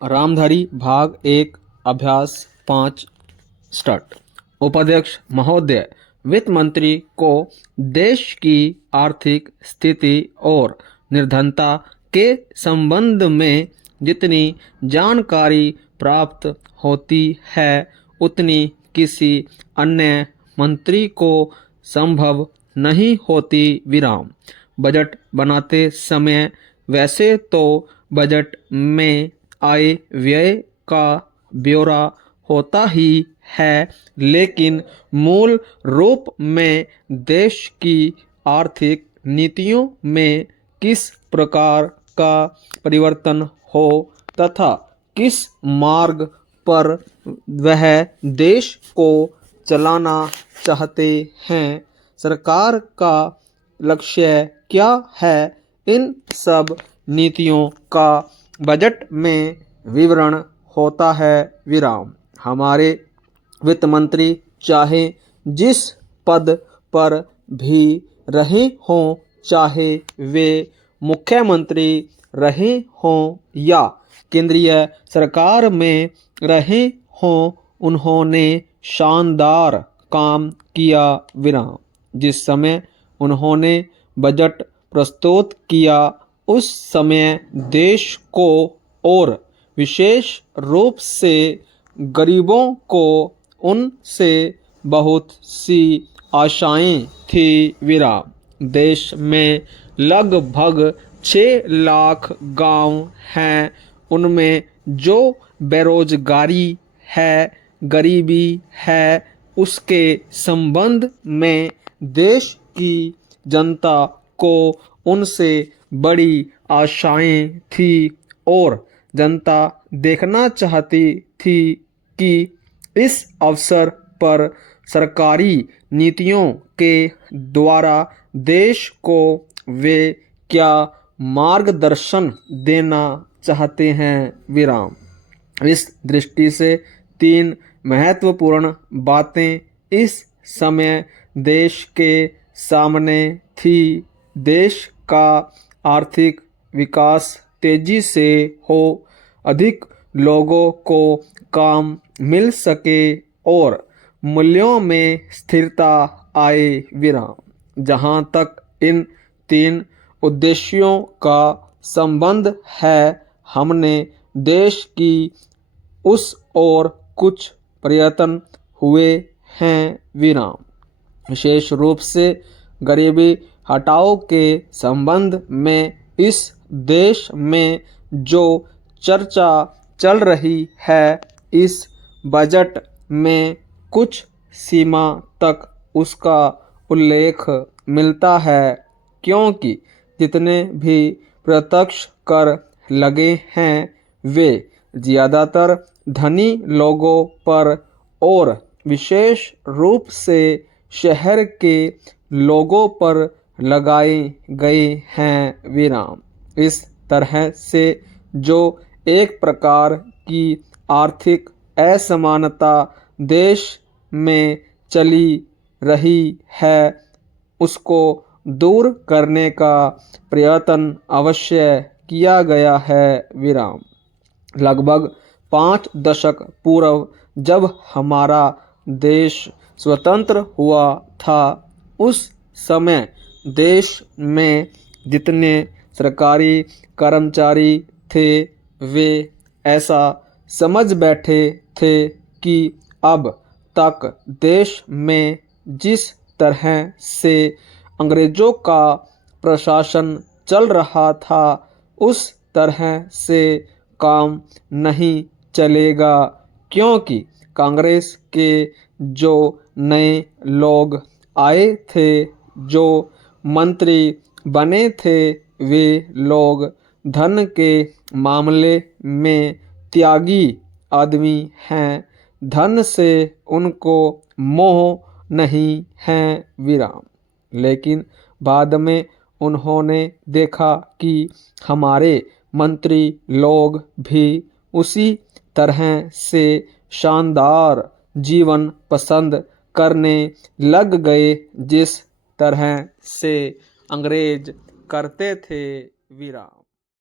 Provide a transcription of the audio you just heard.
रामधारी भाग 1 अभ्यास 5 स्टार्ट। उपाध्यक्ष महोदय, वित्त मंत्री को देश की आर्थिक स्थिति और निर्धनता के संबंध में जितनी जानकारी प्राप्त होती है उतनी किसी अन्य मंत्री को संभव नहीं होती। विराम। बजट बनाते समय वैसे तो बजट में आय व्यय का ब्यौरा होता ही है, लेकिन मूल रूप में देश की आर्थिक नीतियों में किस प्रकार का परिवर्तन हो तथा किस मार्ग पर वह देश को चलाना चाहते हैं, सरकार का लक्ष्य क्या है, इन सब नीतियों का बजट में विवरण होता है। विराम। हमारे वित्त मंत्री चाहे जिस पद पर भी रहे हों, चाहे वे मुख्यमंत्री रहे हों या केंद्रीय सरकार में रहे हों, उन्होंने शानदार काम किया। विराम। जिस समय उन्होंने बजट प्रस्तुत किया उस समय देश को और विशेष रूप से गरीबों को उनसे बहुत सी आशाएं थी। विराम। देश में लगभग 6 लाख गांव हैं। उनमें जो बेरोजगारी है, गरीबी है, उसके संबंध में देश की जनता को उनसे बड़ी आशाएं थी और जनता देखना चाहती थी कि इस अवसर पर सरकारी नीतियों के द्वारा देश को वे क्या मार्गदर्शन देना चाहते हैं। विराम। इस दृष्टि से 3 महत्वपूर्ण बातें इस समय देश के सामने थी। देश का आर्थिक विकास तेजी से हो, अधिक लोगों को काम मिल सके और मूल्यों में स्थिरता आए। विराम। जहाँ तक इन 3 उद्देश्यों का संबंध है, हमने देश की उस ओर कुछ प्रयत्न हुए हैं। विराम। विशेष रूप से गरीबी हटाओ के संबंध में इस देश में जो चर्चा चल रही है, इस बजट में कुछ सीमा तक उसका उल्लेख मिलता है, क्योंकि जितने भी प्रत्यक्ष कर लगे हैं वे ज़्यादातर धनी लोगों पर और विशेष रूप से शहर के लोगों पर लगाए गए हैं। विराम। इस तरह से जो एक प्रकार की आर्थिक असमानता देश में चली रही है, उसको दूर करने का प्रयत्न अवश्य किया गया है। विराम। लगभग 5 दशक पूर्व जब हमारा देश स्वतंत्र हुआ था, उस समय देश में जितने सरकारी कर्मचारी थे वे ऐसा समझ बैठे थे कि अब तक देश में जिस तरह से अंग्रेज़ों का प्रशासन चल रहा था उस तरह से काम नहीं चलेगा, क्योंकि कांग्रेस के जो नए लोग आए थे, जो मंत्री बने थे, वे लोग धन के मामले में त्यागी आदमी हैं। धन से उनको मोह नहीं है। विराम। लेकिन बाद में उन्होंने देखा कि हमारे मंत्री लोग भी उसी तरह से शानदार जीवन पसंद करने लग गए जिस तरह से अंग्रेज करते थे। विराम।